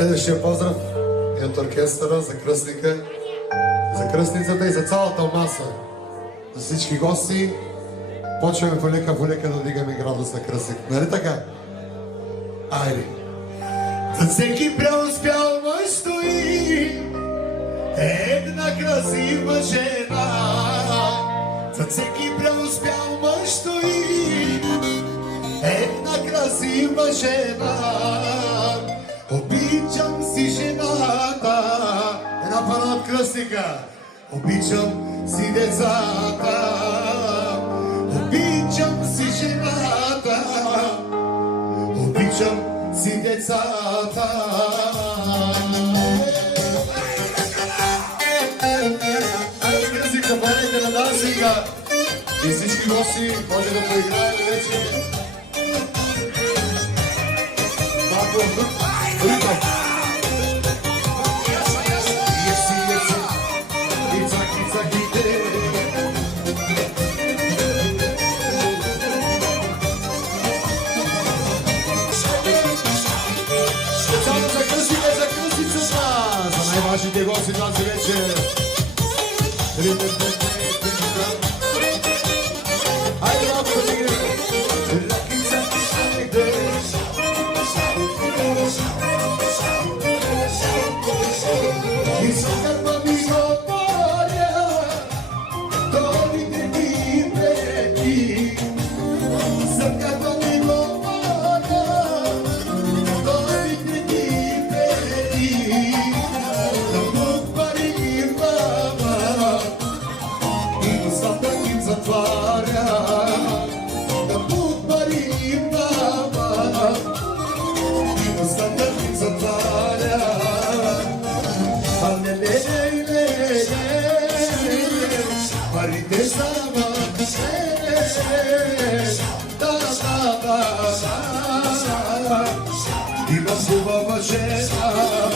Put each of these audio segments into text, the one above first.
Следващия поздрав е от оркестъра за кръстника, за кръстницата и за цялата маса. За всички гости. Почваме полека да дигаме градус на кръстник. Нали така? Айде! За всеки преуспял мъж стои една красива жена. За всеки преуспял мъж стои една красива жена. Обичам си жената. Една пара от кръстника. Обичам си децата. Обичам си жената. Обичам си децата. Айде, кръстника, бъдете на дансинга. И всички гости може да поиграем вече. Малко ритъм. Вашите гости тази вечер. Айде малко да играме. Искам да ми говоря, долите ми преди. Искам да ми говоря, долите ми преди. Има хубава жена.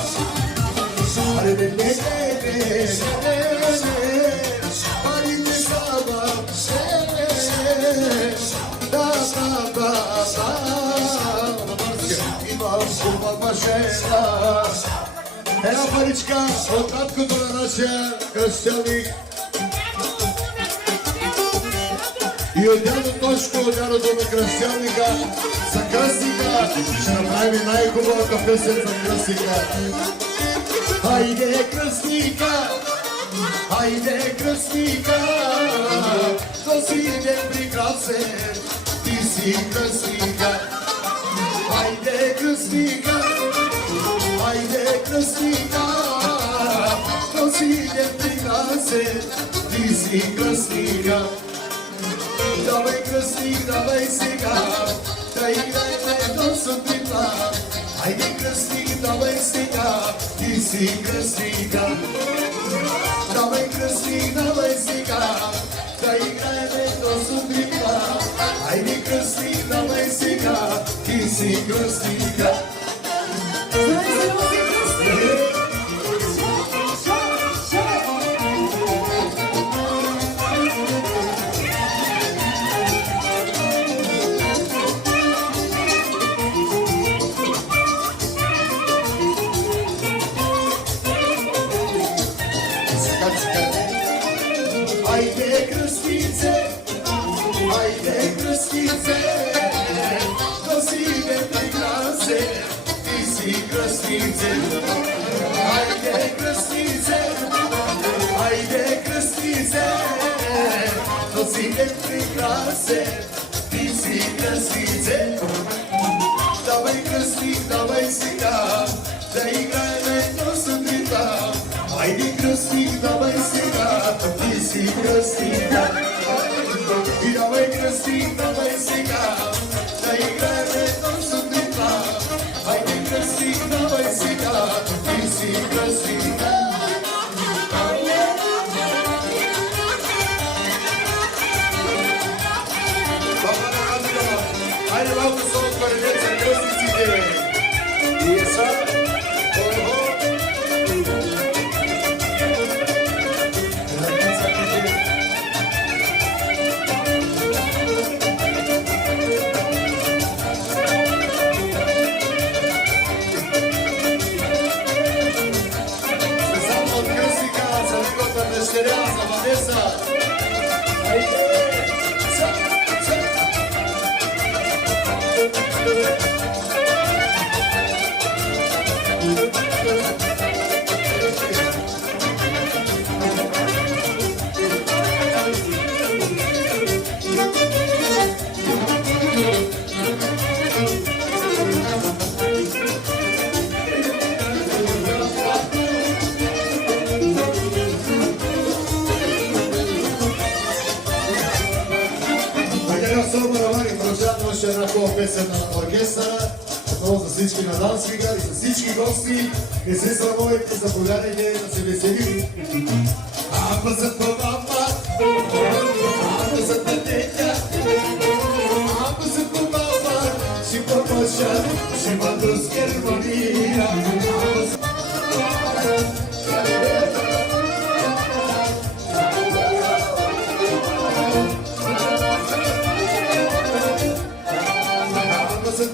Парите сама. Има хубава жена. Една паричка от таткото на нашия кръстяник. И от дядо Тошко, от дядото на кръстяника, за кръстника ще направим най-хубавата песен за кръстника. Хайде кръстника, хайде кръстника, то си ден прекрасен, ти си кръстника. Хайде кръстника, хайде кръстника, то си ден прекрасен, ти си кръстника. Давай кръстник, давай сега, да играем до сутринта. Хайде кръстник, давай сега, ти си кръстника. Давай кръстник, давай сега, да играем до сутринта. Хайде кръстник, давай сега, ти си кръстника. Айде кръстнице, айде кръстнице, да си ден прекрасен, ти си кръстнице. Айде кръстнице, айде кръстнице, да си ден прекрасен, ти си кръстнице. Давай кръстник, давай сега, да играем до сутринта. Айде кръстник, давай сега, ти си кръстника. И давай кръстник, давай сега, да играем до сутринта. Айде кръстник, давай сега, ти си кръстника. Айде малко са отвърнете за кръстниците. И е са, Ще една хубава песен на оркестъра, отново за всички на Данцвига и за всички гости. Не се срамувайте, заповядайте да се веселим. Ако за това пак, ако за детеля, ако за това пак, ще помоща, ще бъду с Германия.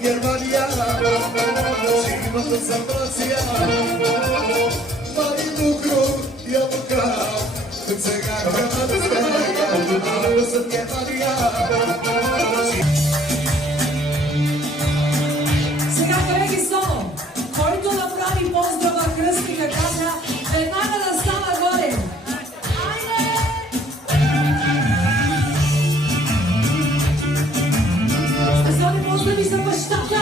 Германия, зимата за Франция, пари мокро, ябълка, сега Германия, за Германия. Сега, колеги, соло, който направи поздрава кръстника, каза веднага да става горе. Специални поздрави за бащата!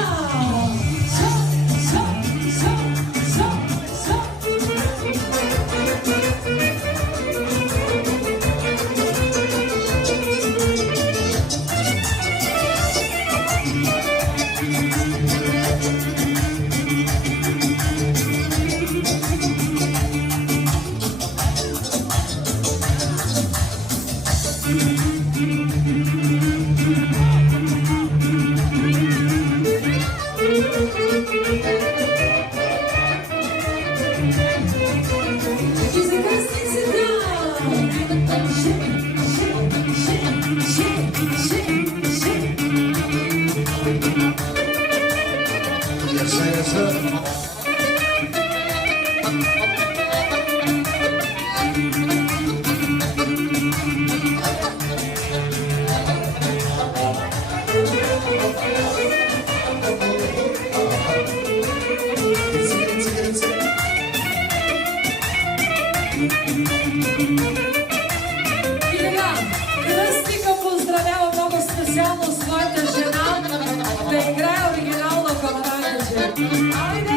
И така, кръстника поздравява много специално своята жена да играе оригинално Камаранче. Айде!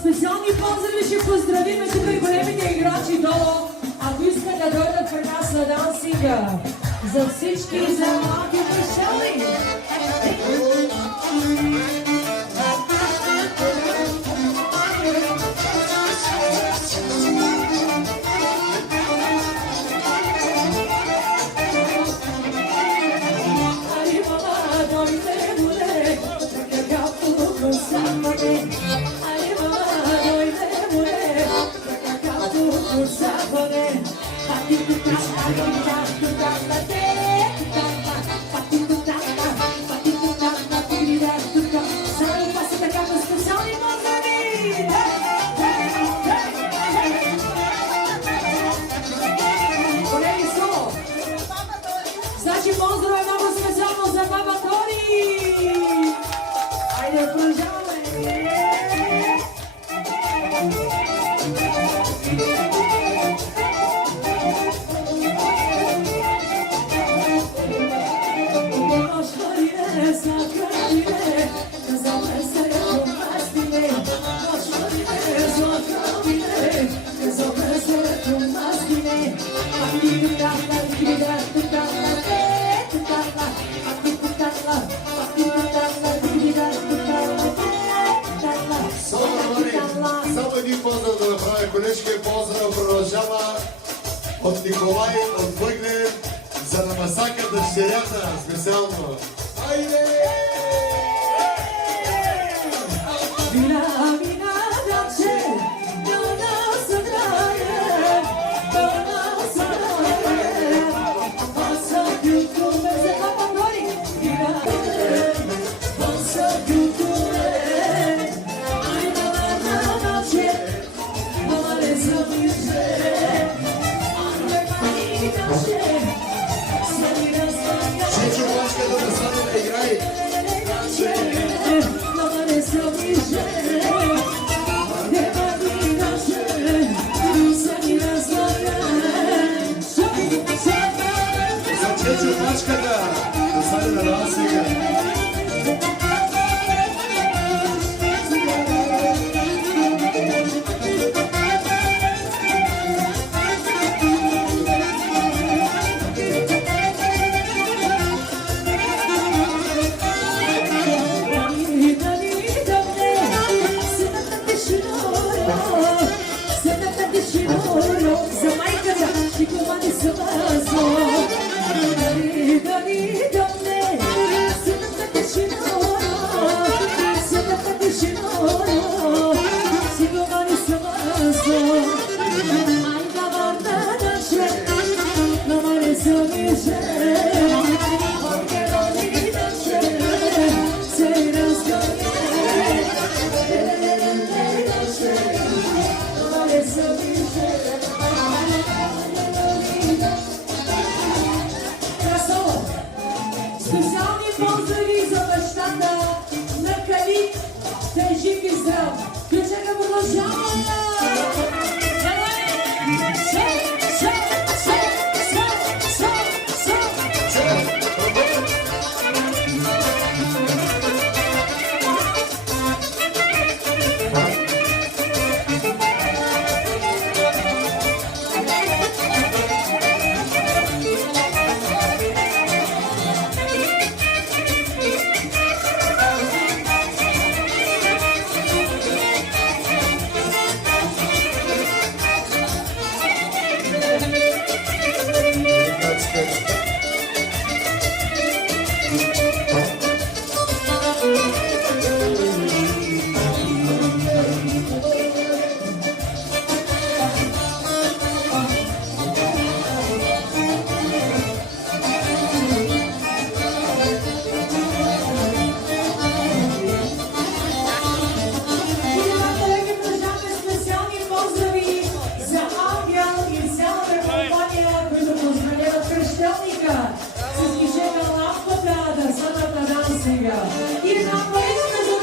Специални позdraви ще поздравиме тук и големите играчи долу, ако искат да дойдат при нас на дансинга. За всички и за малки весели! Значи поздрав е много специално за баба Тори! Айде, продължаваме! Само един поздрав да направя, колежки, поздрав продължава от Николай, от Въгле, за намасака дъщерята, специално. Айде! Чичо, башка да стане да играй! За Чичо, башката да стане да дава сега! Специални поздрави за бащата на Калик. Тъй жив и здрав. Ключека продължаваме! Danica. I jedna policzka z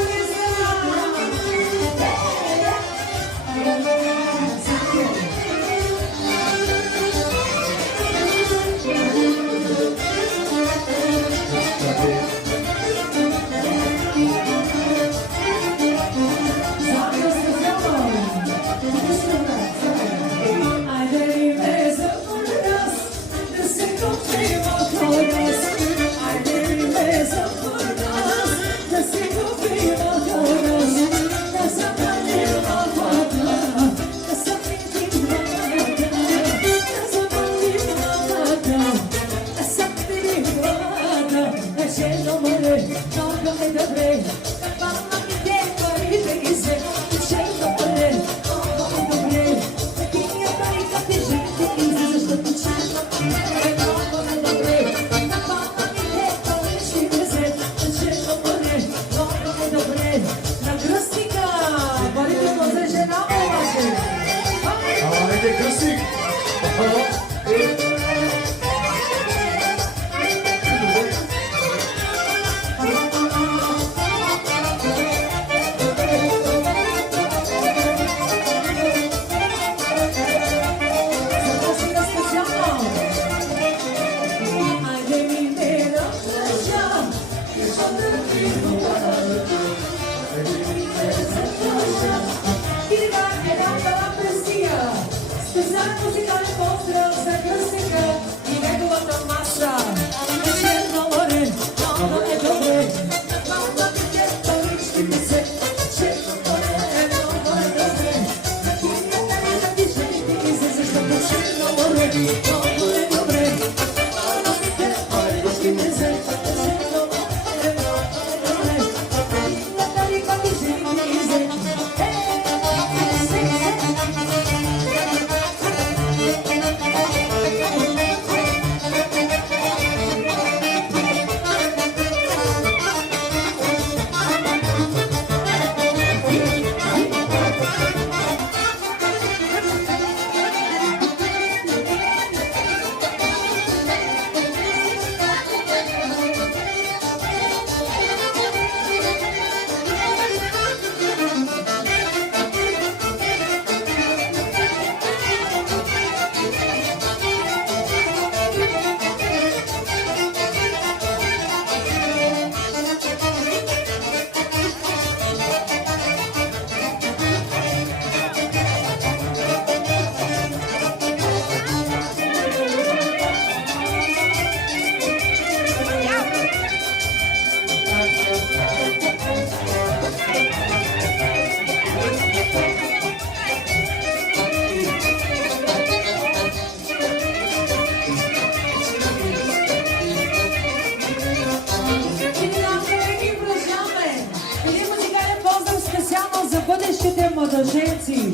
младоженци,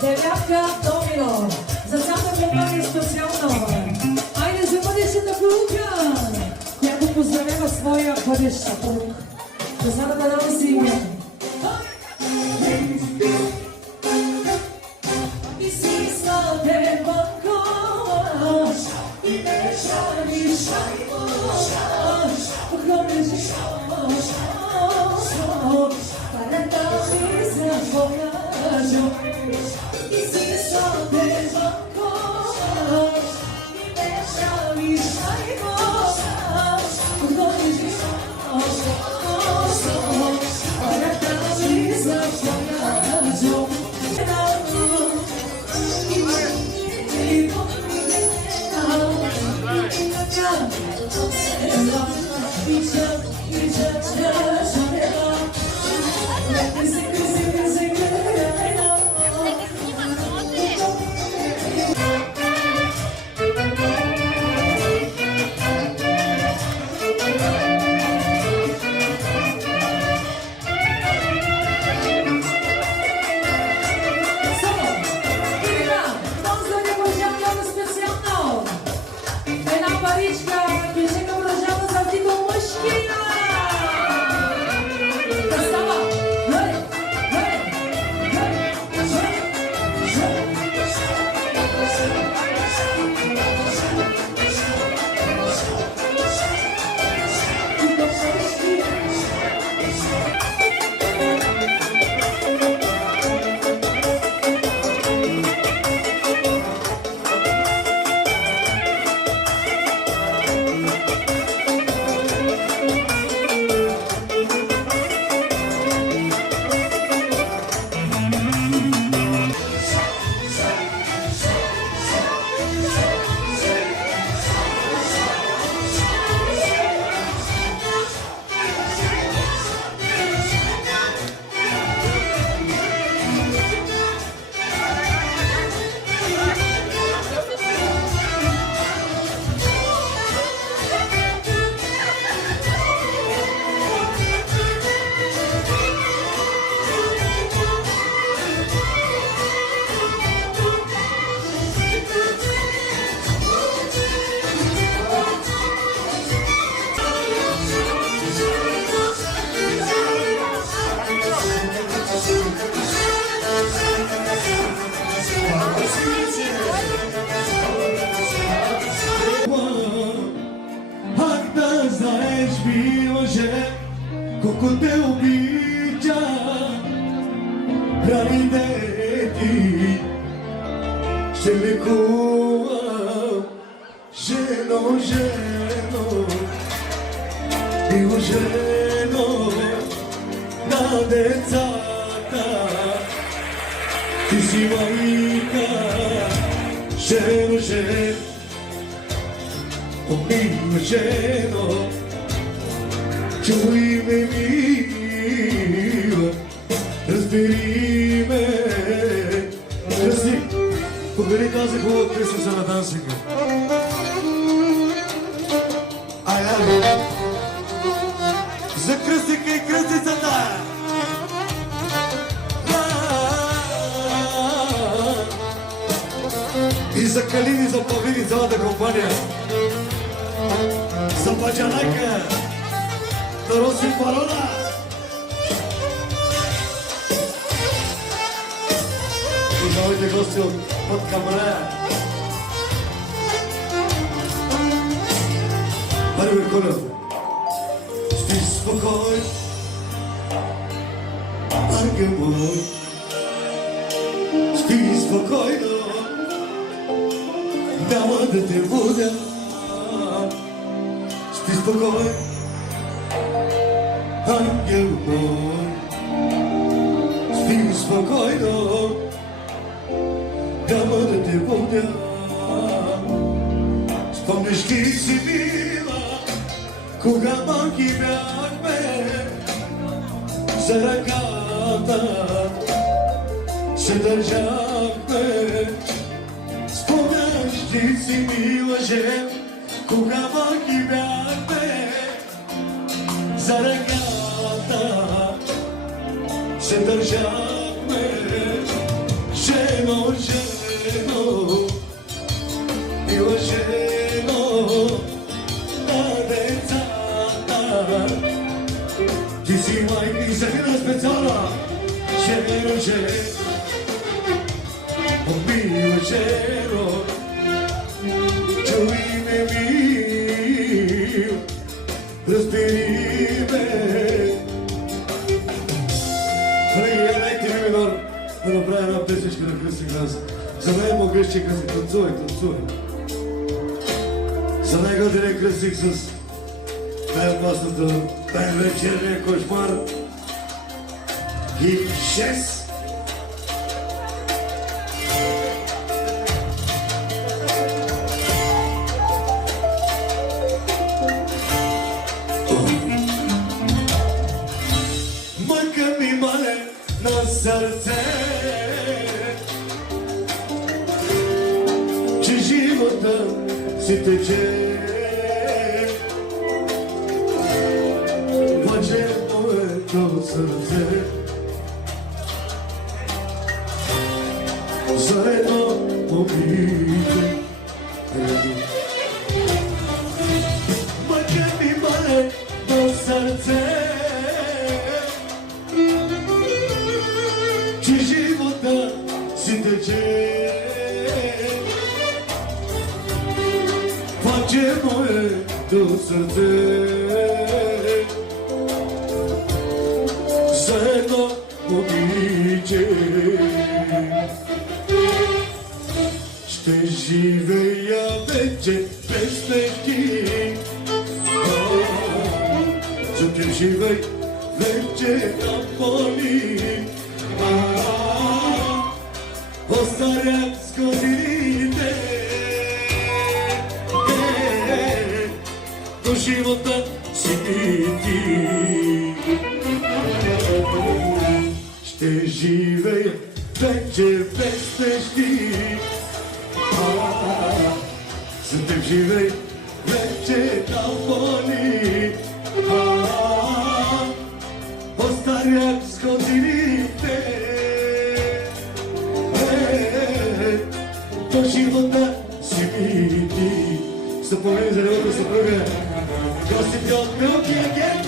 девятка Домино, за цялата компания специално. Айде за бъдещата полука, която поздравява своя бъдещ съпруг. Да знам да дам си име. И си славен банкош, и не шариш шайбош, ходиш шош, парентали за покажу. И си славен банкош, и не шариш шайбош, ходиш шош, парентали mi laže, koliko te običam, ranite ti, še me kuvam, ženo, ženo, milo ženo, na decata, ti si majka, ženo, ženo, milo ženo, čuj me mila, разбери ме. Кръстник, побери тази хубава песен за на дансинга. Айде! За кръстника и кръстницата! И за Калини, за Павлини, цялата компания. За Баджанака, за Роси Парона. Познавайте гости от Камарея. Първи Колев. Спи спокой, ангел мой. Спи спокойно, няма да те будя. Спи спокой, ангел мой. Спи спокойно, няма да те будя. Спомниш ли си, мила, кога малки бяхме, за ръката се държахме. Спомняш ли си, мила жен, кога малки бяхме, за ръката се държахме. Жено, жено, мила жено, на децата, ти си майка и за хина специална. Жено, жено, мила жено, чуй ме мил, разбери ме. Дайте ми минор да направя една песечка на Кръстник Данс. За мен могъщи Кръстник, танцувай, танцувай. За най-годения Кръстник с най-опасната, най-вечерния кошмар. И 6. Мъка ми мале на сърце, че живота си тече. Плаче моето сърце за едно момиче. Мъка ми мале на сърце, че живота си тече. Плаче моето сърце за едно момиче. Ще живея вече без мечти. За теб живей вече на моли. Остарях с годините, до живота си ти. Ще живея вече без мечти. За теб живей вече на моли. Остарях с годините, до живота си ми ти. Съпомени за неговата съпруга, гостите от Милкия Ген,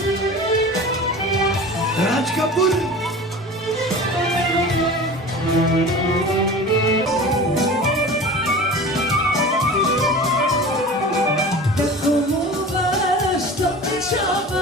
Радж Капур. Kako mu baš to pričava,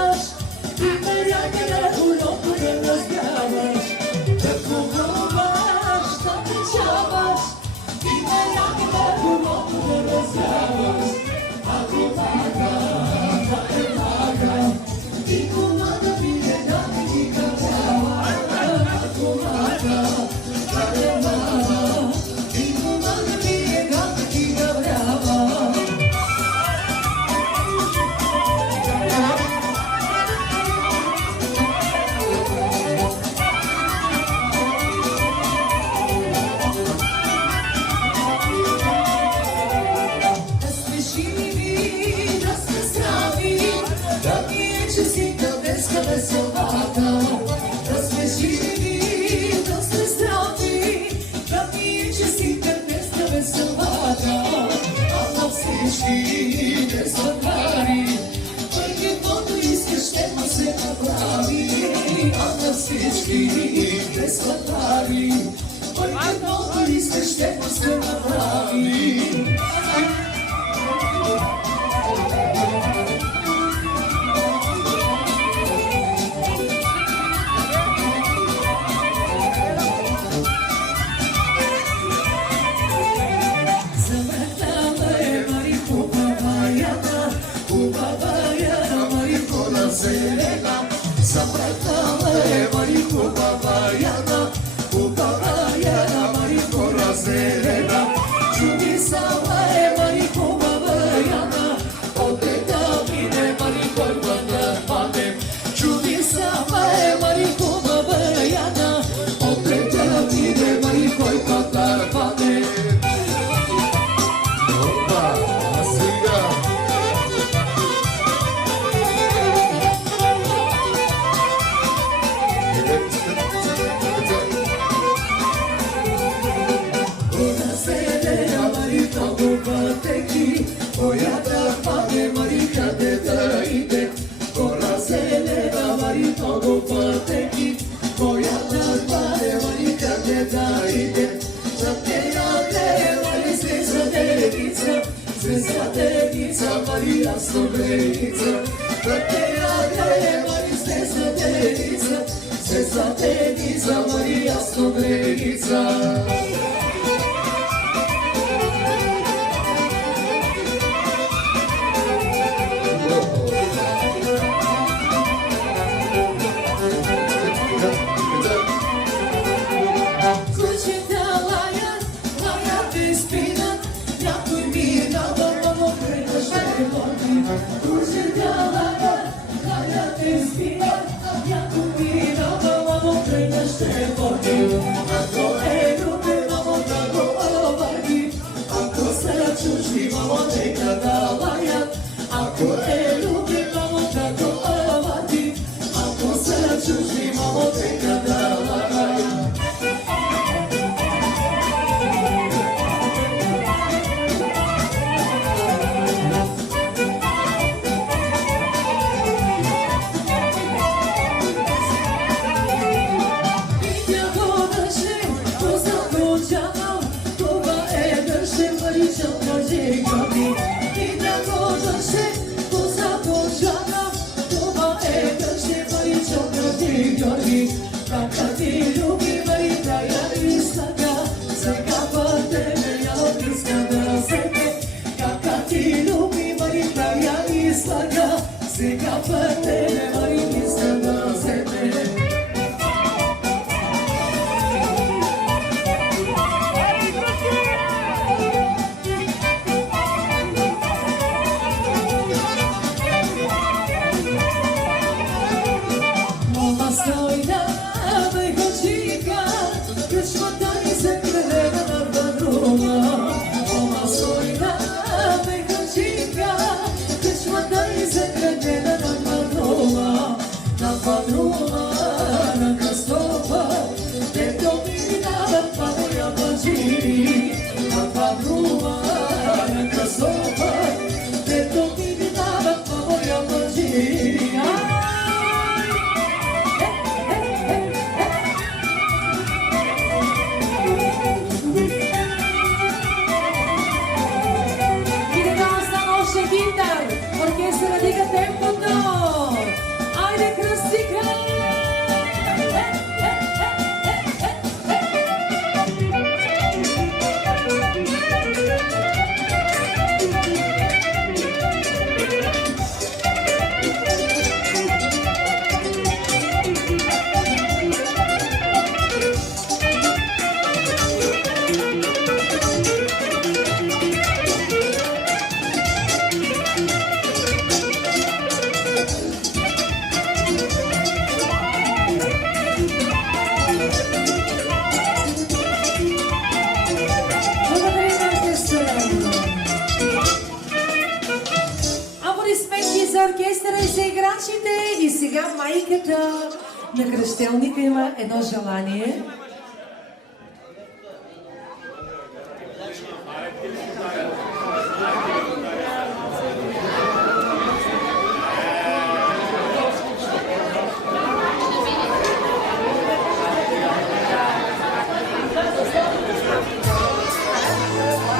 Събрали се играчите и сега майката на кръщелника има едно желание.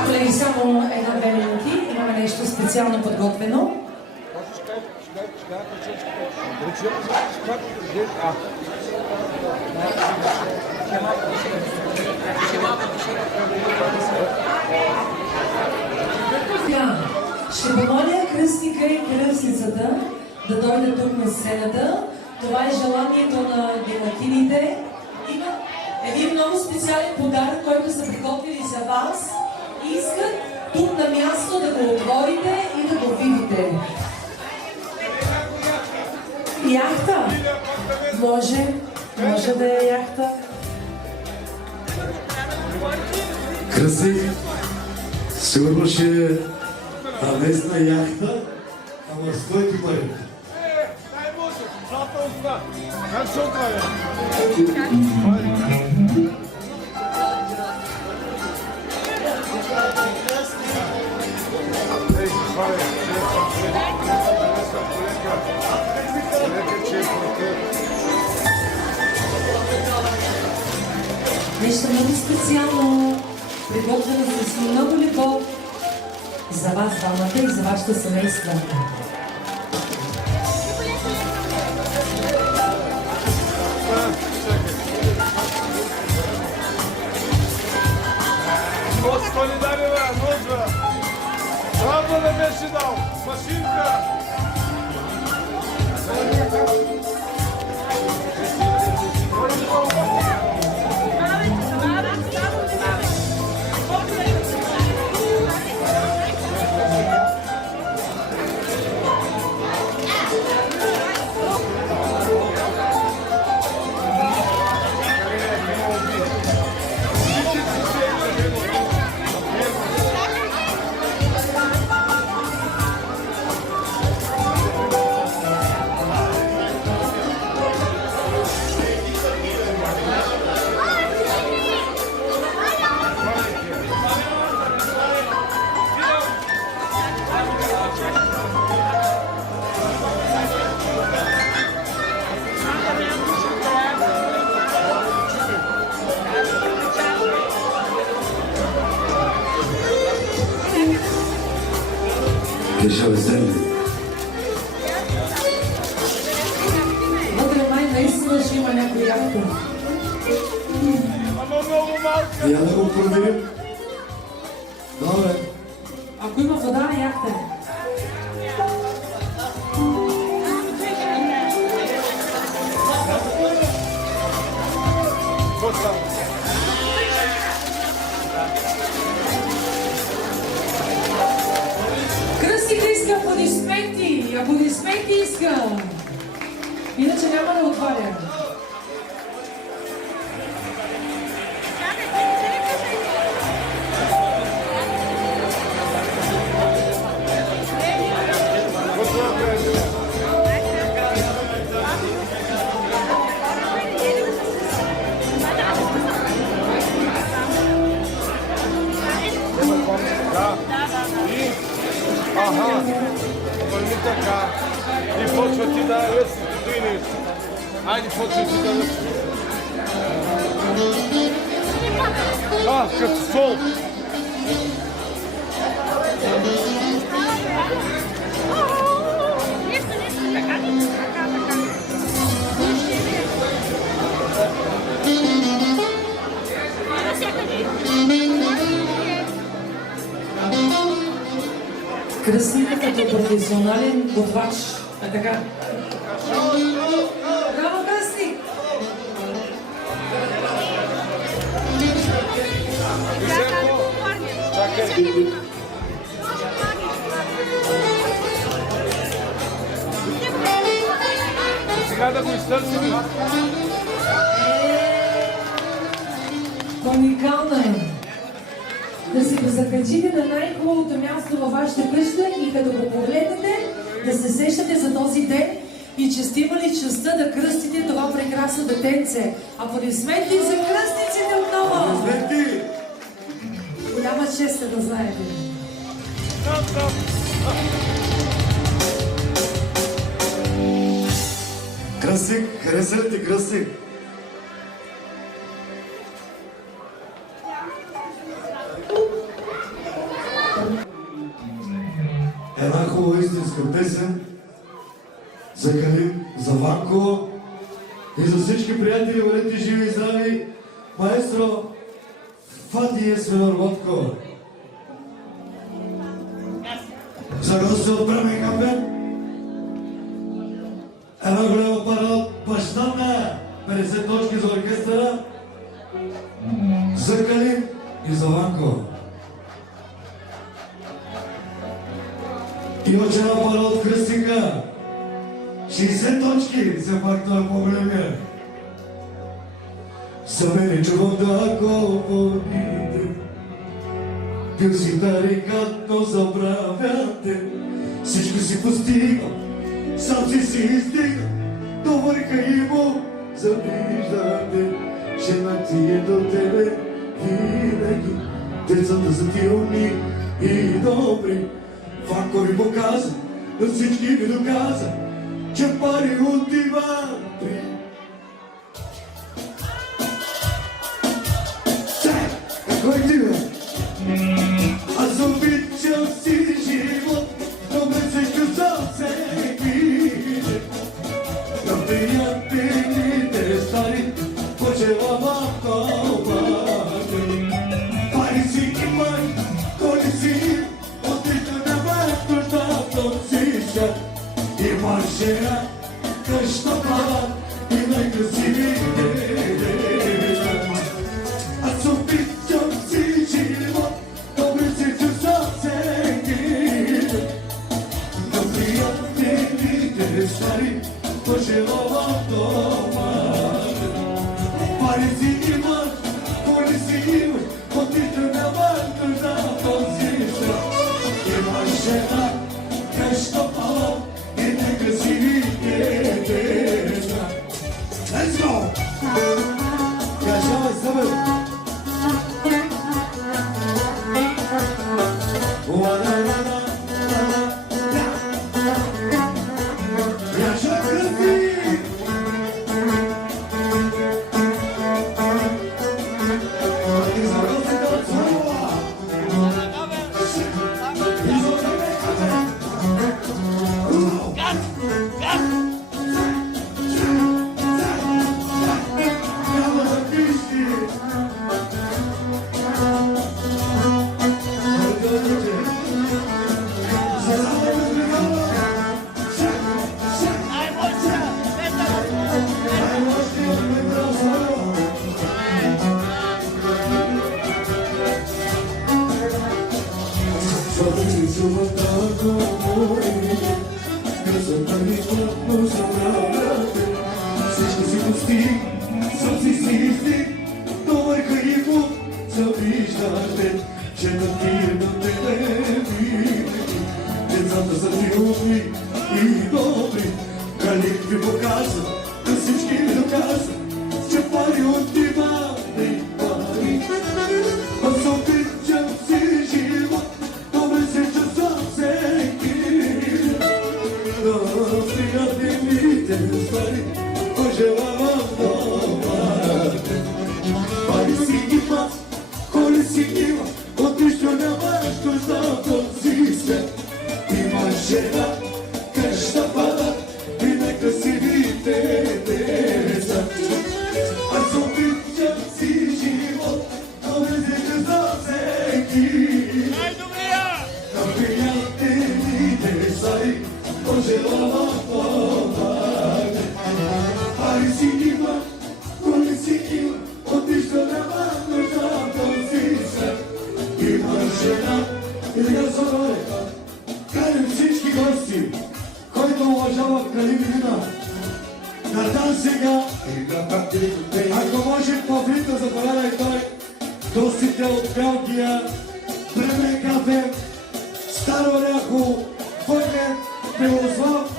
Колеги, само една-две минути. Имаме нещо специално подготвено. Ще помоля кръстника и кръстницата да дойдат тук на сцената. Това е желанието на домакините. Има един много специален подарък, който са приготвили за вас. Искат тук на място да го отворите и да го видите. Яхта. Може да е яхта. Кръстник, сигурно ще е местна яхта, ама с кой ти пари? Как се отваря? Нещо много специално, приготвено с много любов за вас двамата и за вашето семейство. Нос не даде, нос, бе! Правда да беше дал! Машинка! Кеша весели. Вътре май наистина ще има някой яхта. Ама много малка! Я да го проверим. Добре. Ако има вода, яхта е. Кръстника иска аплодисменти! Аплодисменти иска! Иначе няма да отваря. Аха, върни така. И почва ти да ръси, ти не. Айде, почва ти да ръси. Като сол. Кръстника като професионален готвач. А така. Браво, кръстник! Чакай. Сега да го изтърсим. Уникална е. Да се го закачите на най-хубавото място във вашата къща и като го погледнете, да се сещате за този ден и че сте имали честта да кръстите това прекрасно детенце. Аплодисменти за кръстниците отново! Аплодисменти! Голяма чест е да знаете. Кръстик, хареса ли ти кръстик? Една хубава истинска песен за Калин, за Ванко и за всички приятели, бъдете живи и здрави. Маестро Фатия Свинорводко. За гости от Бремен Камбен. Една голяма пара от бащана, 50 точки за оркестъра, за Калин и за Ванко. И още една пара от Кръстика, 60 точки, все пак това е по-големия. За мен е чувам да ако побиде, бил си тарикат, но забравяте, всичко си постигал. Сам си издигна до върха и му завиждате. Жена ти е до тебе винаги, децата са ти умни и добри. Ванко ви показа, на всички ви доказа, че пари отива при. Кой ти бе? Аз обичам си живот, но ме се чувствам всеки. На приятелите стари пожелавам това. Пари си имай, коли си, отлично нямаш нужда от си свят. Имаш жена, къща пала и най-красивите деца. Аз обичам си живот, добре се чувствам всеки. На приятелите стари пожелавам това. Пари си имаш, коли си имаш, отлично нямаш нужда от си свят. Имаш жена, къща пала и най-красивите деца. Let's go! Кажавай за мен! Ако може по-близо заповядай той, гостите от Белгия, Бремен Камбен, Старо Оряхово, Войнен Белослав.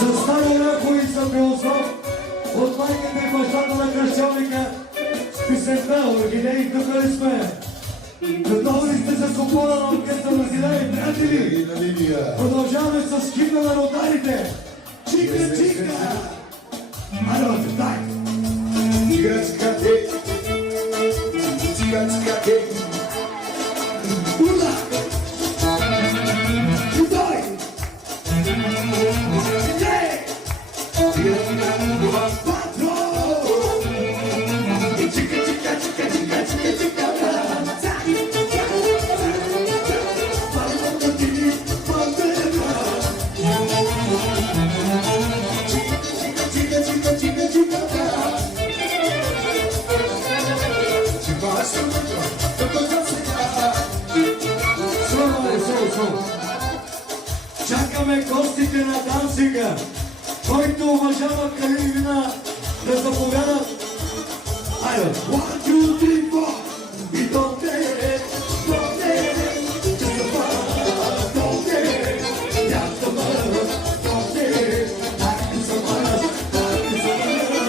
За Стара Оряховица Белослав от майката и бащата на кръщелника с песента "Орхидеи, тук ли сме?" Готови ли сте за компона на оркестър "Орхидеи", приятели? И на линия. Продължаваме с химна на родарите. Чика, чика! Айде, дай! Чика, чика, хей. Чика, чика, хей. Ура! Удай! Ей! Патро! Чика, чика, чика, чика, чика, чика! Чакаме гостите на Данцига, който уважава Калинина да заповядат. Айде, 1, 2, 3, 4 и don't dare, don't dare, just a fire, don't dare, just a fire, don't dare, just a fire, just a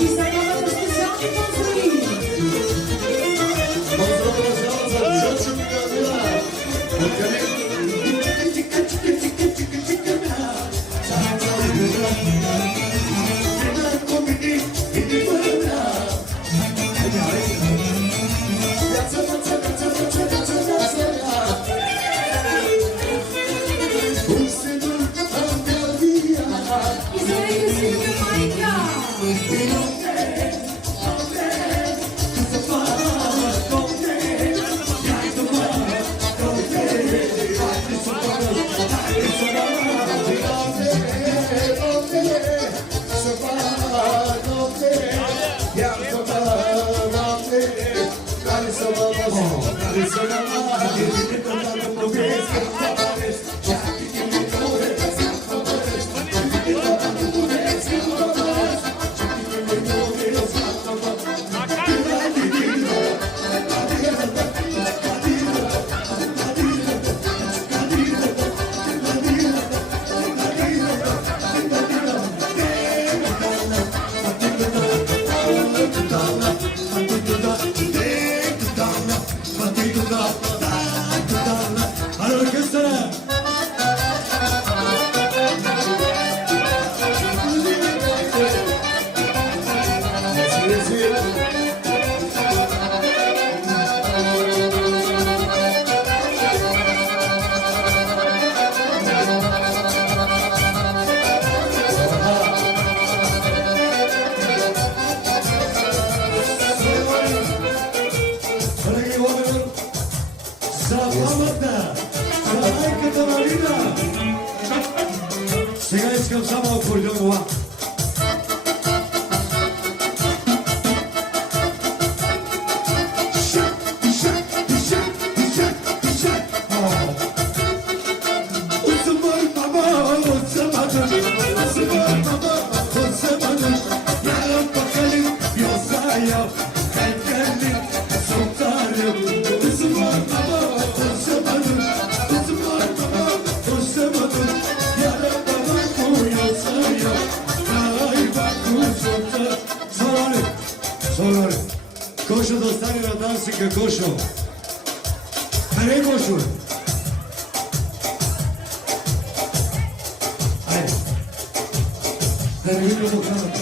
И сега имаме специални поздрави. Извинете си, майка! За мамата, за майката на Лина. Сега искам само акордеон. Кошо да остане на Дансика, Кошо. Аре, Кошо. Айде. Да не видим до камерата.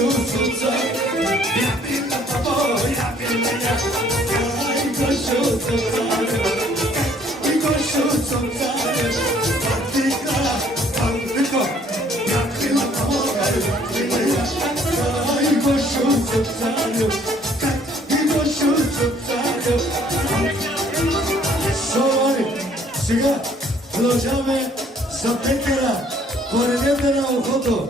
gościu co? Ja pilna babo, ja pilna ja. I gościu co? I gościu co? Patyka, patyko. Ja pilna babo, ja pilna ja. I gościu co? I gościu co? Сега продължаваме за пекара. Коредете на ухото.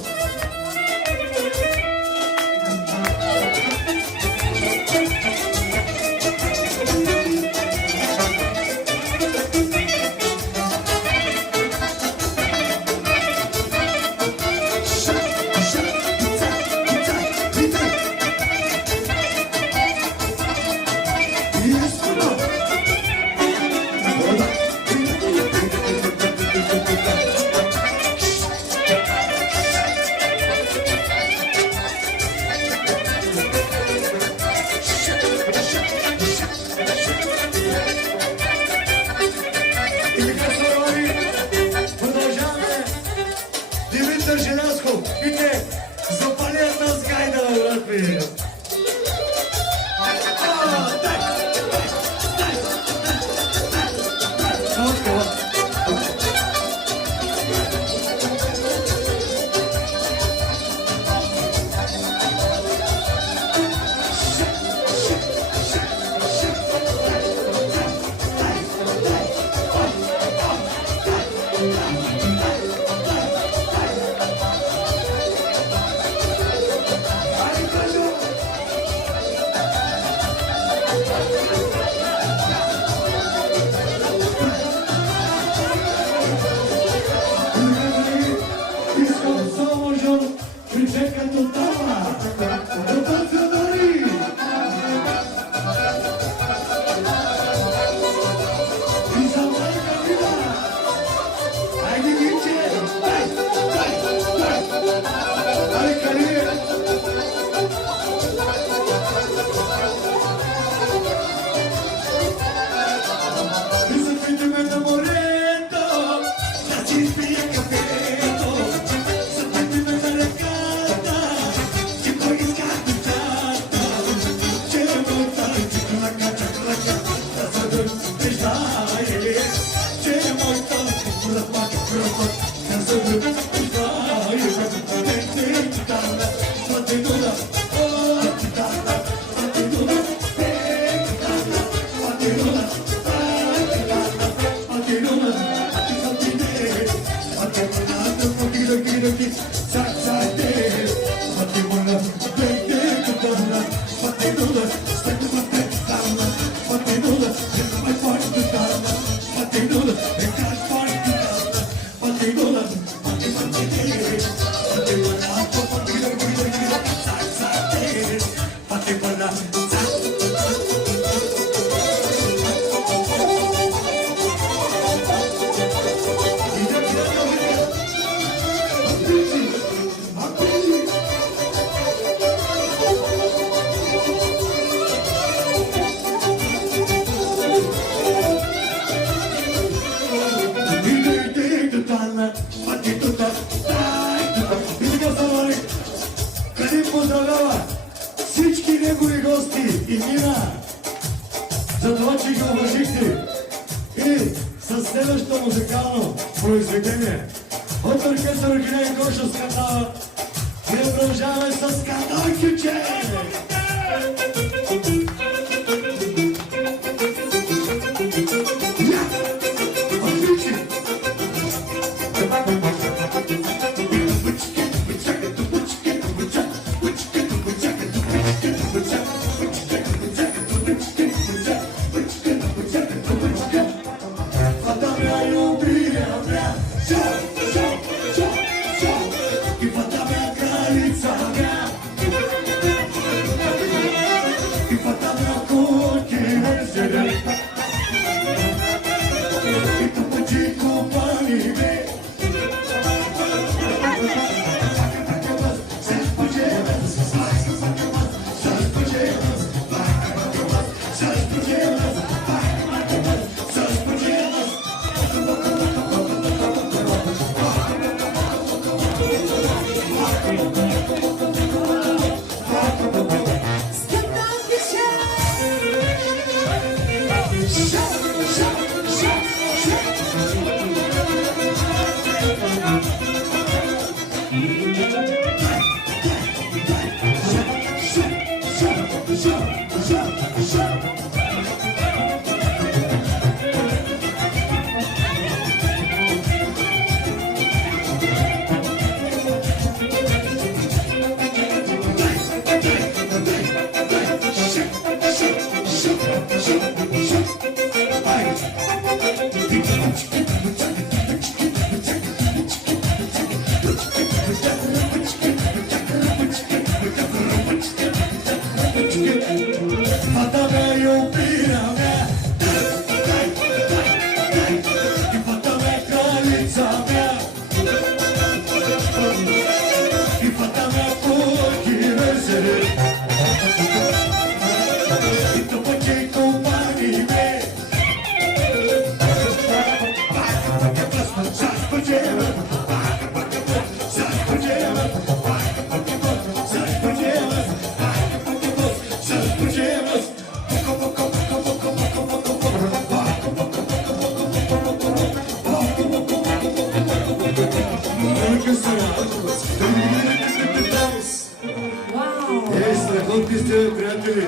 Страхотни сте, приятели!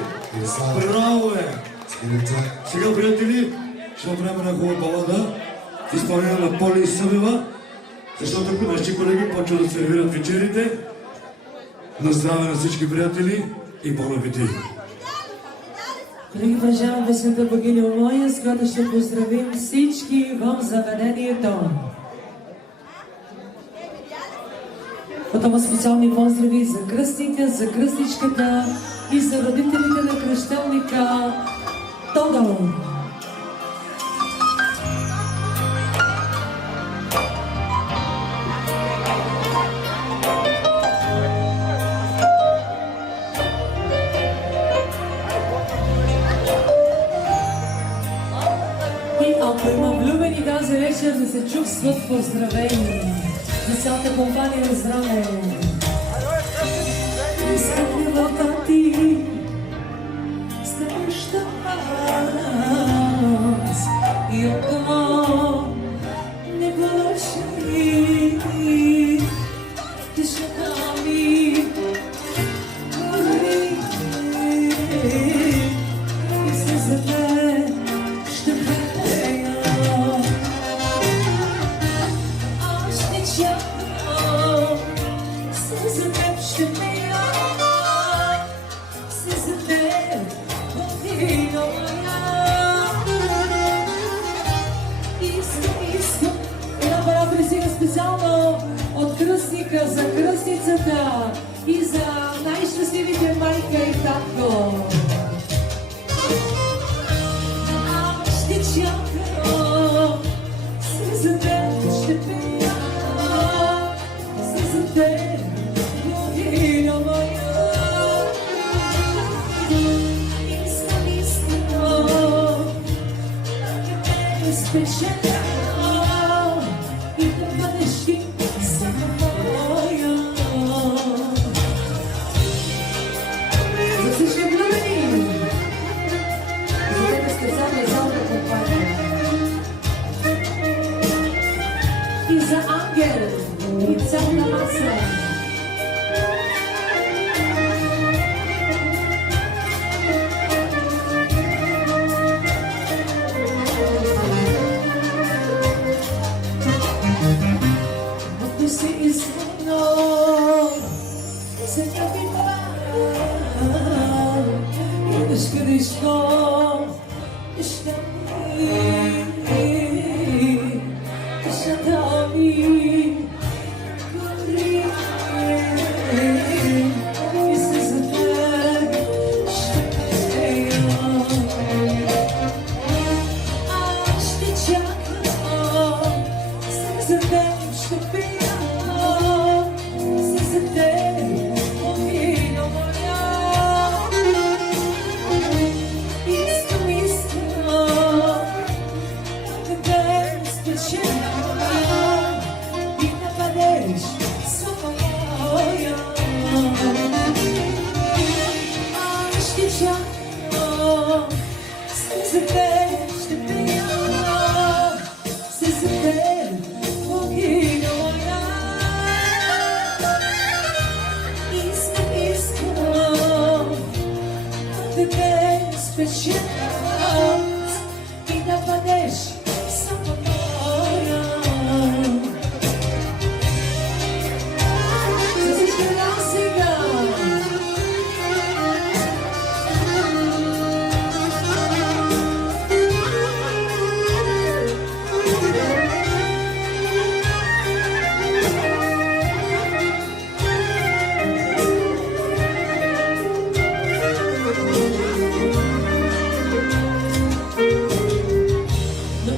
Браво е! Сега, приятели, ще направим една хубава балада в изпълнение на Поли Сънева, защото ако нашите колеги почват да сервират вечерите, на здраве на всички приятели и bon апетит! Колеги, продължаваме песента Богиня моя, с която ще поздравим всички в заведението. Потом специални поздрави за кръстника, за кръстничката и за родителите на кръщелника Тодор. И ако има влюбени тази вечер да се чувстват поздравени, за цялата компания на здраве. Искам любовта ти, следваща аз и ако не бъдеш тишина ми гори и се за те ще пея. Аз ще чакам, се за теб ще пея, се за теб богиня моя. Искам една бара присига специално от кръстника за кръстницата и за най-щастливите майка и татко. Аз ще чакам, се за теб ще пея, се за теб богиня моя. Искам да те спечеля и да бъдеш ти само моя. За всички влюбени, за тебе специална зална компания и за Ангел и цялата маса. Ако си изпълно за някой план и дъжкаришко ще дъжката ми гори и се за теб ще пея. Аз ще чакам, се за теб ще пея, се за теб богиня моя. Искам да те спечеля и да бъдеш само моя. спечелят и да бъдеш само моя. За всички нас сега. Но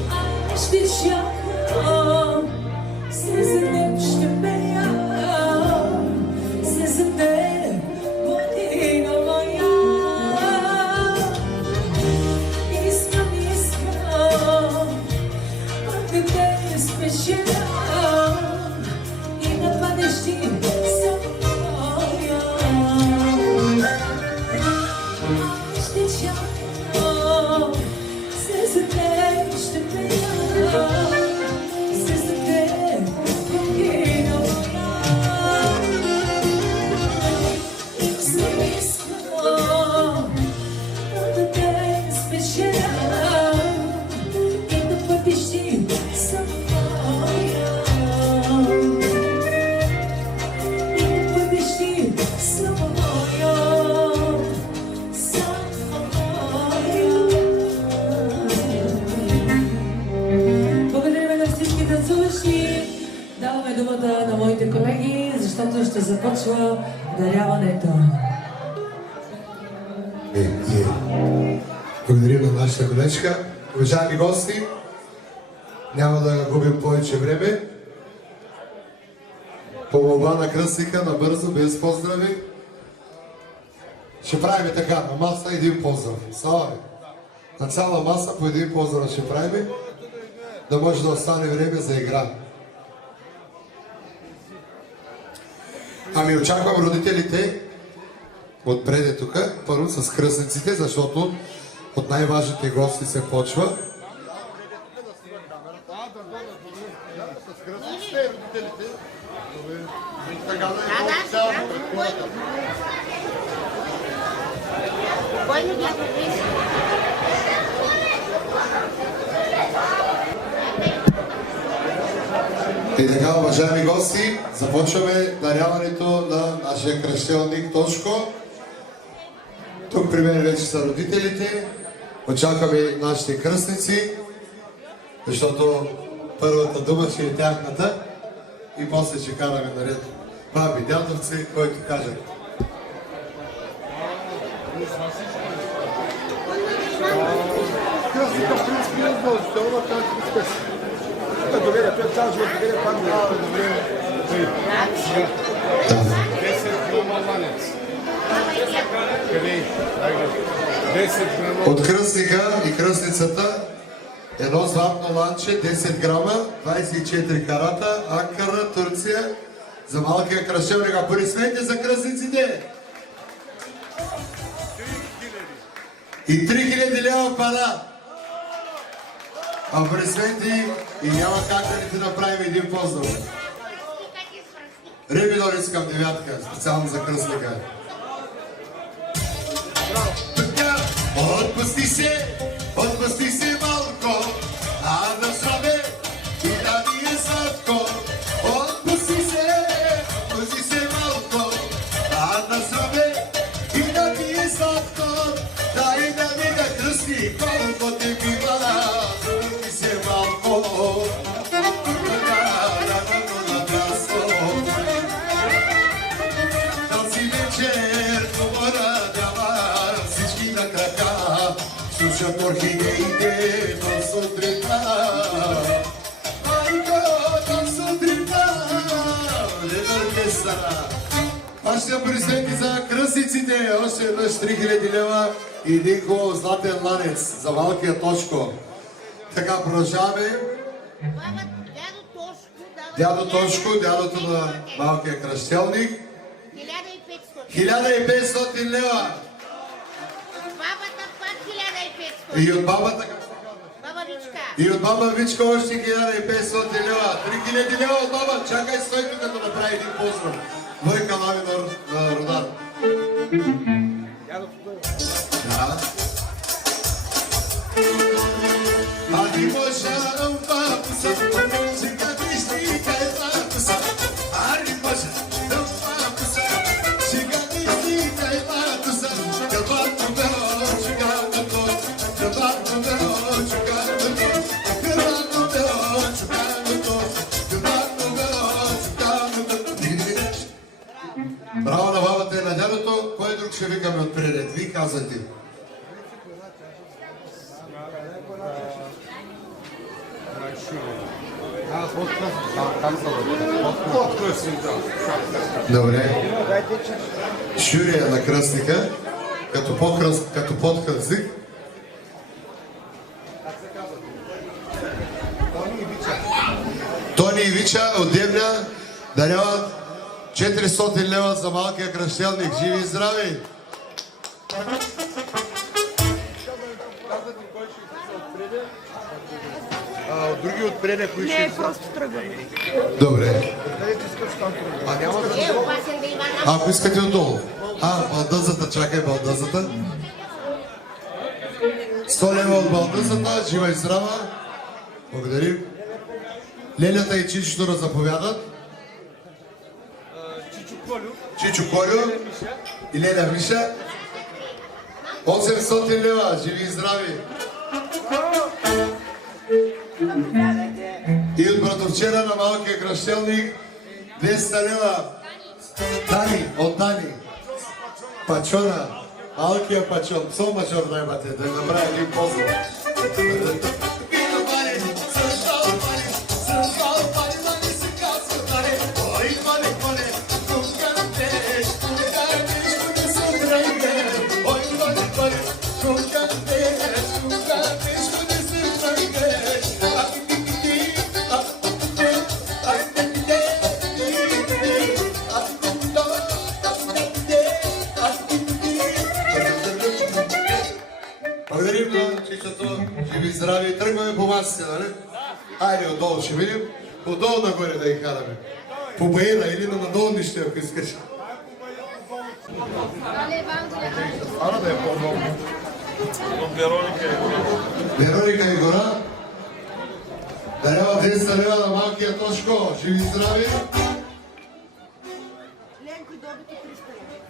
аз ще чакам, се за теб ще пея, се за теб година моя. Искам пак да те спечеля и да бъдеш ти само моя. Аз ще чакам, се за теб ще пея, се за теб година моя. Искам да те спечеля и да бъдеш ти само моя. И да бъдеш ти само моя. Благодарим на всички танцуващи. Даваме думата на моите колеги, защото ще започва даряването. Благодарим на нашата колежка. Уважаеми гости, няма да губим повече време. По молба на кръстника, набързо, без поздрави. Ще правим така, на маса един поздрав. Слава! На цяла маса по един поздрав ще правим, да може да остане време за игра. Ами очаквам родителите отпреде тук, първо с кръстниците, защото от най-важните гости се почва. И така, уважаеми гости, започваме даряването на нашия кръщелник Тошко. Тук при мен вече са родителите. Очакваме нашите кръстници, защото първата дума ще е тяхната и после ще караме наред. Баби, дядовци, който каже. Кръстника принц да това как успех. Доверие, той цял живот доверие, пак доверие. 10 грама ланец. Къде? 10 грама. От кръстника и кръстницата едно златно ланче, 10 грама, 24 карата, Анкара, Турция, за малкия кръщелник. Аплодисменти за кръстниците! И 3000 лева пара! Аплодисменти и няма как да ни направим един поздрав. Ребидор искам девятка, специално за кръстника. Отпусти се малко, а да сраме и да ни е сладко. Отпусти се малко, а да сраме и да ни е сладко. Дай да видя кръстни, колко те бива. Отпусти се малко, този вечер говоря дява, всички на крака слушат орхидеите до сутринта. Майко, до сутринта, оркестъра. Аз ще присвети за кръстниците, още еднъж 3000 лева и един хубав златен ланец за малкия Тошко. Така продължаваме. Дядо Тошко, дядото на малкия кръщелник. 1500 лева. Бабата пак 1500. И от бабата, как се казва? Баба Вичка. И от баба Вичка още 1500 лева. 3000 лева от баба. Чакай, стой тук като направи един поздрав. Войка Лавинор на Рудар. Да. Браво на бабата и на дядото. Кой друг ще викаме отпред? Ви казвате. Добре. Шурия на кръстника, като подкръстник. Тони и Вича от Девня даряват 400 лева за малкия кръщелник. Живи и здрави! От други отпреде, кои ще... Не, просто тръгваме. Добре. Опасен да има Ако искате отдолу. Балдъзата, чакай балдъзата. 100 лева от балдъзата, жива и здрава. Благодарим. Лелята и Чичото да заповядат. Чичо Колю и Леля Миша. 800 лева, живи и здрави. И от братовчера на малкия кръщелник 200 лева. Дани, от Дани. Пачона, малкия пачон. Псо мачор да имате, да направя един позор. Благодарим на Чичото, живи и здрави. Тръгваме по масите, нали? Айде отдолу ще видим. Отдолу нагоре да ги караме. По баира или на надолу нищо, ако искаш. Ара да е по-много. Вероника и Гора. Дарява 200 лева на малкия Тошко. Живи и здрави.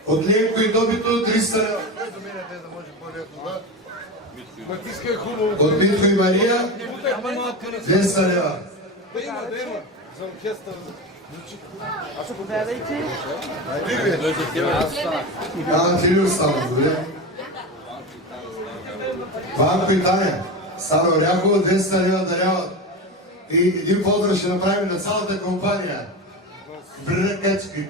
От Ленко и Добито 300 лева. От Митко и Мария 200 лева. За оркестър. Тилио само, добре. Ванко и Таня, Старо Оряхово, 200 лева даряват. И един поздрав ще направим на цялата компания. Бръкачки,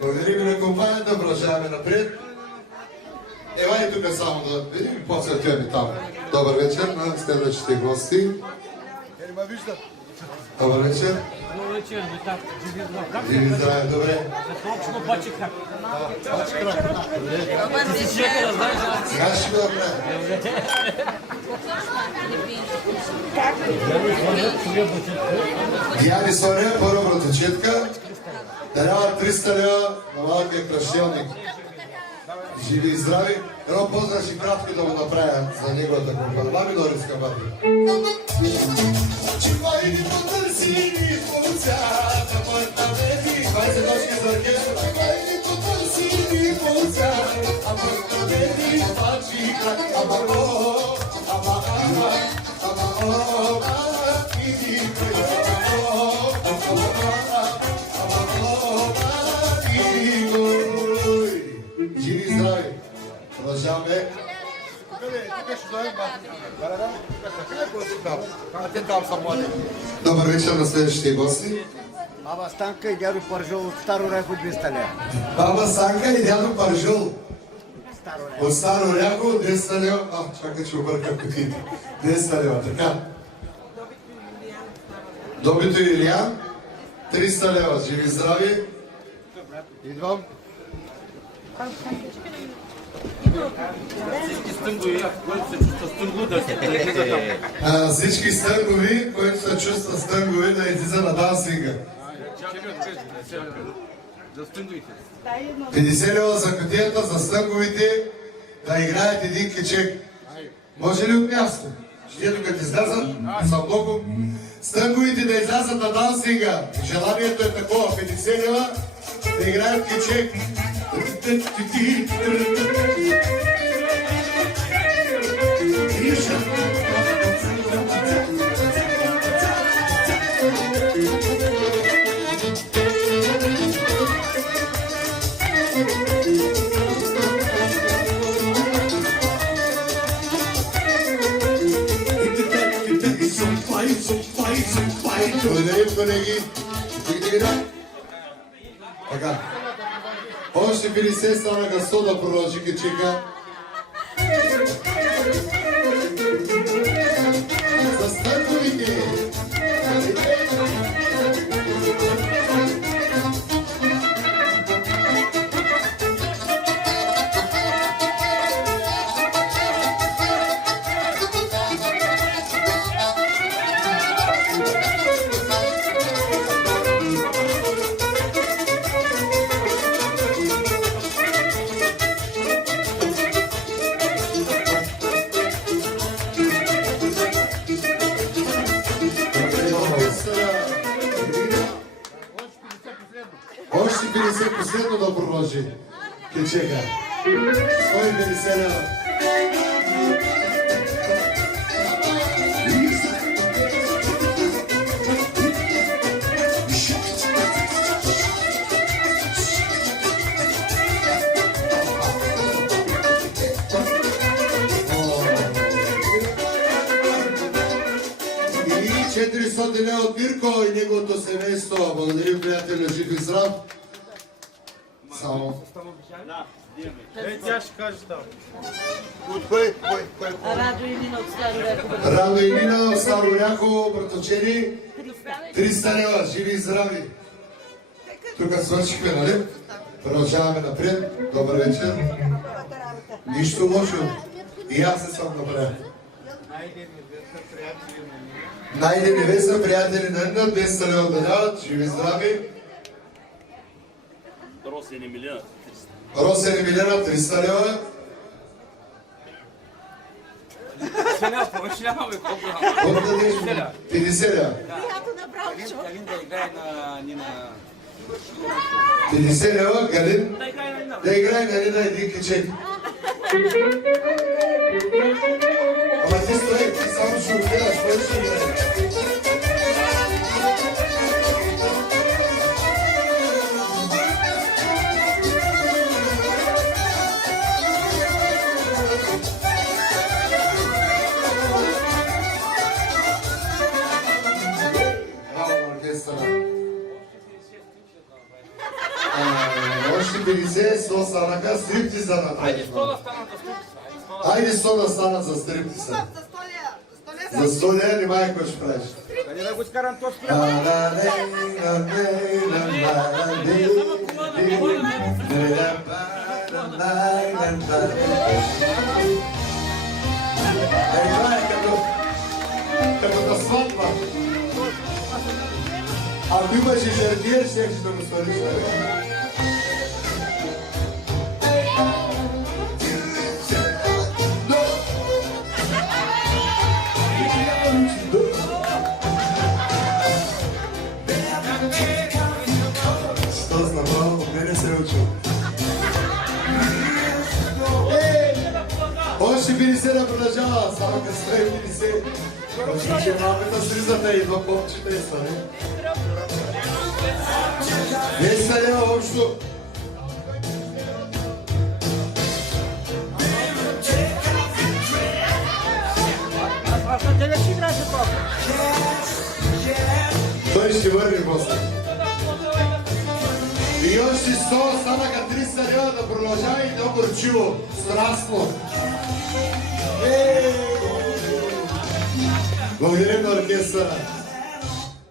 благодарим на компанията, продължаваме напред. Ева и тук само да видим и после отиваме там. Добър вечер на следващите гости. Добър вечер. Живи и здраве, добре. Сега ще го направя. Диани Соня, първа братовчетка, дарява 300 лева на малкия кръщелник. Живи и здрави. Едно поздрав ще кратко да го направя за неговата компания. Мами Дориска Бати. Чипай ни потърси ни полцата апартаменти. 20 точки за оркестър. Чипай ни потърси ни полцата апартаменти. Пачи крак, живи и здрави. Продължаваме. Добър вечер на следващите гости. Баба Станка и дядо Паржол от Старо Оряхово 200 лева. Баба Станка и дядо Паржол от Старо Оряхово 200 лева. Чакай, че объркам кутиите. 200 лева, така. Добито и Илиян 300 лева. Живи и здрави. Идвам. Всички стънгови, който се чувства стънго, да се излиза там. Всички стънгови, които се чувства стънгови, да излиза на дансинга. За стънговите. 50 лева за кутията, за стънговите, да играят един кечек. Може ли от място? Ще докато излязат, са много. Стънговите да излязат на дансинга. Желанието е такова, 50 лева да играят кечек. Благодарим, колеги. Така. Още 50 станаха 100 да продължи кечека. За стънковите. Още 50 последно да продължи кечека. 150 лева. И 400 лева от Мирко и неговото семейство. Благодарим, приятели, жив и здрав. Само. Тя ще каже там. От кой? Радо и Нина от Старо Ряхово. Радо и Нина от Старо Ряхово, братовчени. 300 лева, живи и здрави. Тук свършихме, нали? Продължаваме напред. Добър вечер. Нищо лошо. И аз не съм добре. Найде невеста, приятели на Нина, 200 лева да дават, живи и здрави. Росен и Милена. Росен и Милена, 300 лева. Сега повече нямаме колко. Колко да дадеш? 50 лева. Галин да играе на Нина. 50 лева, Галин. Да играе на Нина. Да играе на Нина един кечек. Ама ти стои, ти само ще отгледаш, кой ще играе? Още 50, 100 станаха, стриптиза направиш. Айде 100 да станат за стриптиза. За 100 лева немай кой ще правиш. Къде да го скарам то спря? Това е като на сватба. Ако имаше жертиер, ще да го сториш. Стос направо, от мене се е учил. Още 50 да продължава, само като стрей 50. Точно, че мамата сризата и два попчета и стане. 200 лева общо. Аз на тебе ще играш това. Той ще върви после. И още 100 станаха 300 лева да продължава и да горчиво, страстно. Благодарим на оркестъра.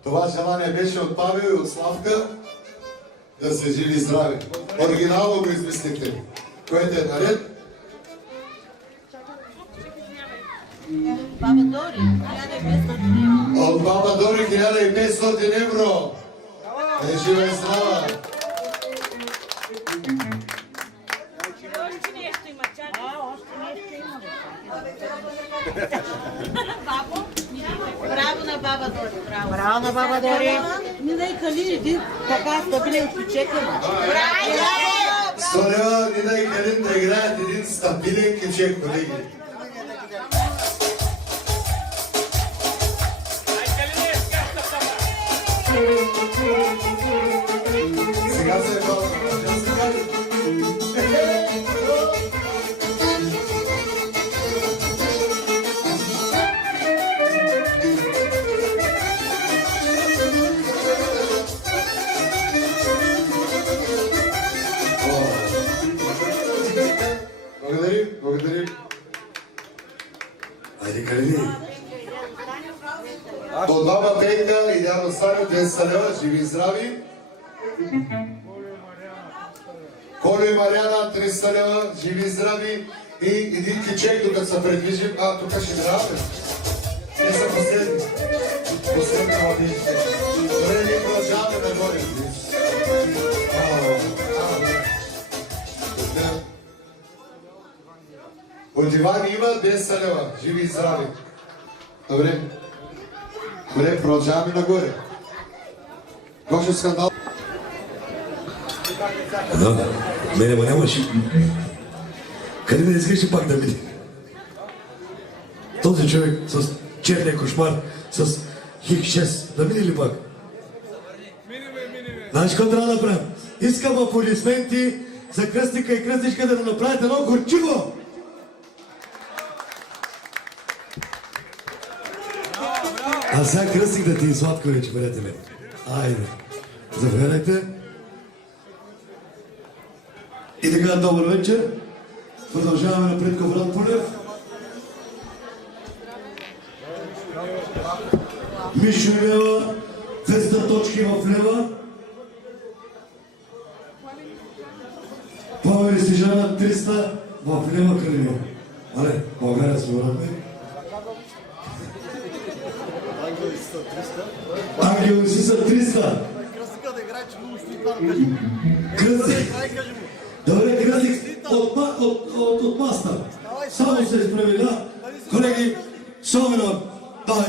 Това желание беше от Павел и от Славка да се живи и здрави. Оригинално го измислихте. Което е наред. Баба Дори, 1500 евро. От Баба Дори 1500 евро. Е, жива и здрава. Браво на баба Дори. Браво. Браво на баба Дори. Мина и Калин, ви така стабилен чекаме. Браво! 100 лева, Нина и Калин да играят един стабилен кючек, колеги. Сега се е бавно. Благодарим, благодарим. Айде, Калини. От баба Петка и дядо Саню 200 лева, живи и здрави. Коло и Мариана 300 лева, живи и здрави. И един кичек, докато се предвижим. Тук ще здраве. Те са последни. Последни младежите. Добре, ние продължаваме да говорим. От Иван има 200 лева. Живи и здрави. Добре. Добре, продължаваме нагоре. Гошо скандал. Да, мене ма нямаше. Къде не искаше пак да мине? Този човек с черния кошмар, с Хик-6, да мине ли пак? Знаеш какво трябва да направим? Искам аплодисменти за кръстника и кръстничка да направят едно горчиво! А сега кръстник да ти е сладко вече, приятели. Айде, заповядайте. И така, добър вечер. Продължаваме напред към Брат Полев. Мишо и лева, 200 точки в лева. Павел и Снежана 300 в лева Калинио. Але, България сме вратни. Ангел и Сиса 300. Кръстика да играе, че много стои това да кажи. Кръстик. Кажи му. Добре, кръстик от маста. Само се изправи, да. Колеги, Соминор, давай.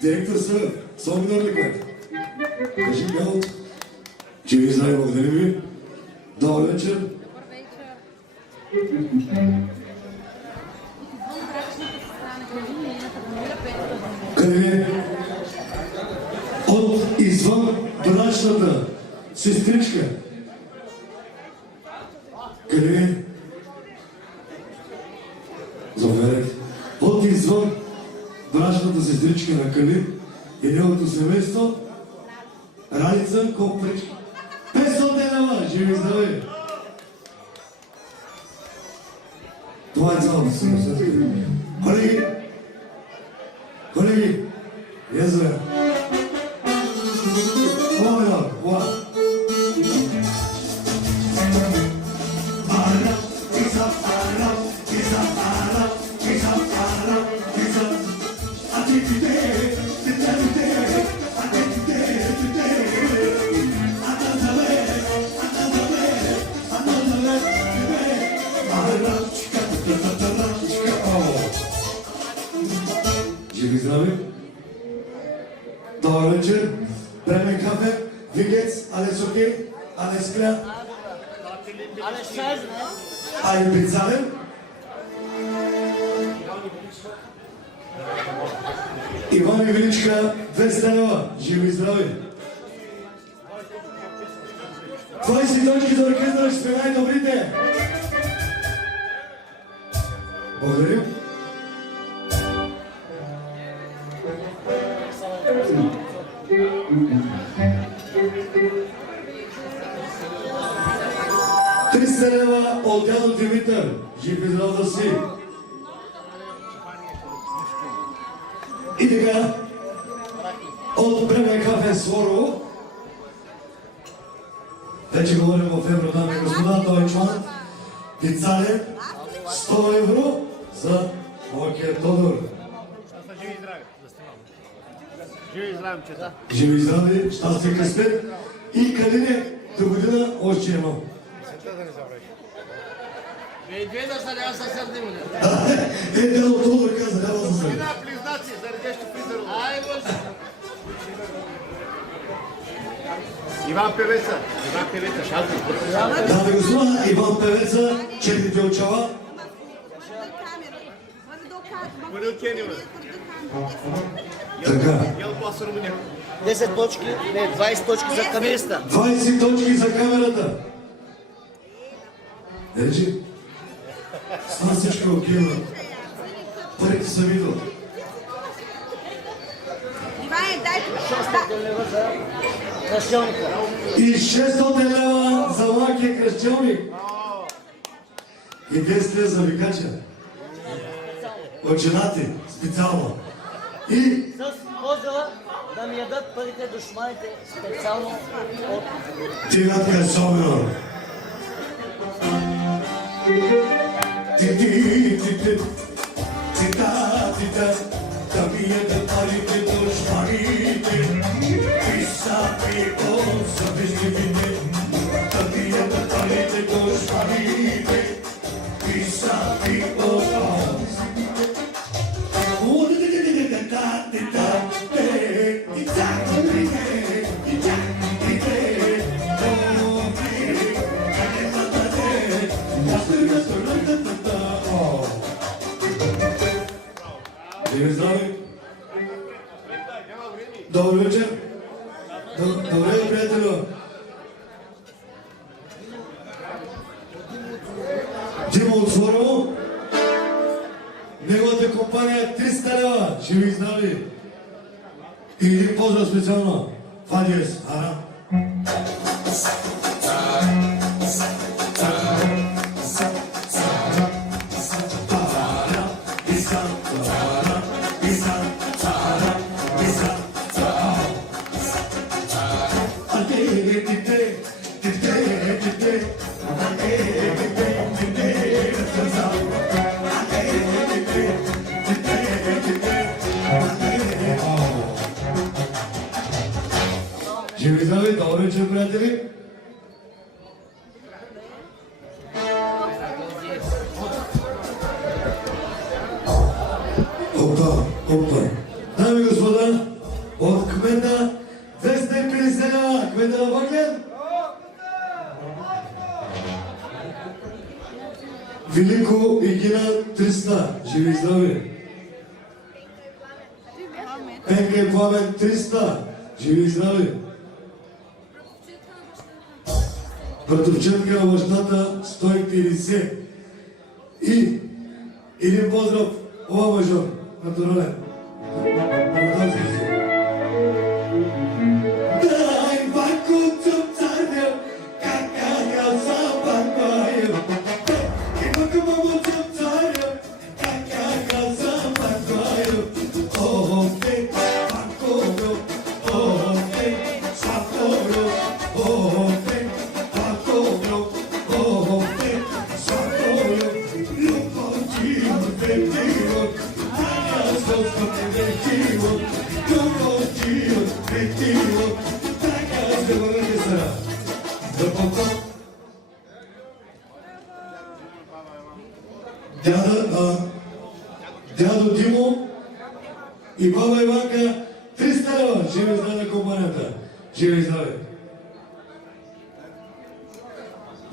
Директор Сър, Соминор ли кой? Кажи бяло, че ви знае, благодарим ви. Добър вечер. Къде от извън брачната сестричка? Къде заповядайте. От извън брачната сестричка на Калин и неговото семейство Ралица Коприч. 500 лева, живи здрави! Това е цялото семейство. Колеги, язва. One, one. Живи здрави! Добър вечер! Бремен кафе, Вигец, Алес Окей, Алес Кля, Але шазне. Али Бицален. Иван и Величка, 200 лева. Живи и здрави! 20 точки за оркестъра, ще сме най-добрите! Благодарим! Лева от дядо Димитър. Жив и здрав да си. И така, от Бремен кафе Своро Вече говорим в евро, дами и господа, той чман. Пицален, 100 евро за моя Тодор. Живи и здрави, щастие, къспет и Калине, до година още имам. Дядо Тодор каза, няма да се сърди. Иван Певеца, Дами и господа, Иван Певеца, четирите очала. Така. 10 точки, не, 20 точки за камериста. 20 точки за камерата. Речи, стана всичко окей, парите са видно. Иване, дай Кръщелника. И 600 лева за лакия кръщелник. И 10 лева за викача. От женати, специално. И С поздрава да ми ядат парите душманите специално от Тинатка особено. Ти-ти-ти-ти-ти-та-ти-та, да ми ядат парите душманите. Писапи от завистивите, да ми ядат парите душманите. Писапи от Добър вечер. Добре, приятелю. Димо от Форово. Неговата компания 300 лева. Живи и здрави. И един поздрав специално. Фадиес. Ара. Живи здрави, добър вечер, приятели. Опа. Дами и господа, от кмета 250 лева, кмета на Въглен. Велико и Гина 300, живи и здрави. Пенка и Пламен 300, живи и здрави. Братовчетка на бащата 150. И един поздрав, ова мажор, натурален. Дай банко цъпцарня, какая за банкая. Има мамо цъпцарня, какая за банкая. О, те, банково, о, те, саково, о, те, банково, о, те, саково. Любовчиво, вективо, така сълска вективо. Любовчиво, вективо, така се върне сара. Да попа. Дядо Димо и баба Иванка 300 лева. Живи и здраве на компанията. Живи и здраве.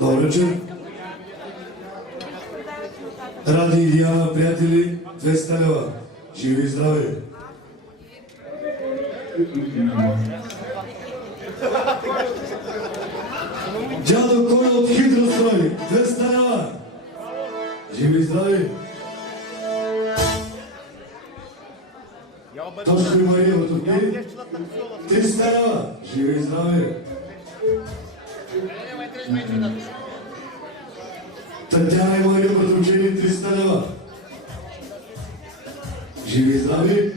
Добър вечер. Ради и Диана, приятели, 200 лева. Живи и здраве. Дядо Коля от Хидрострой, 200 лева. Живи и здрави. Тошко и Мария от Турки, 300 лева. Живи и здрави. Татьяна и Мария от Турки, 300 лева. Живи и здрави.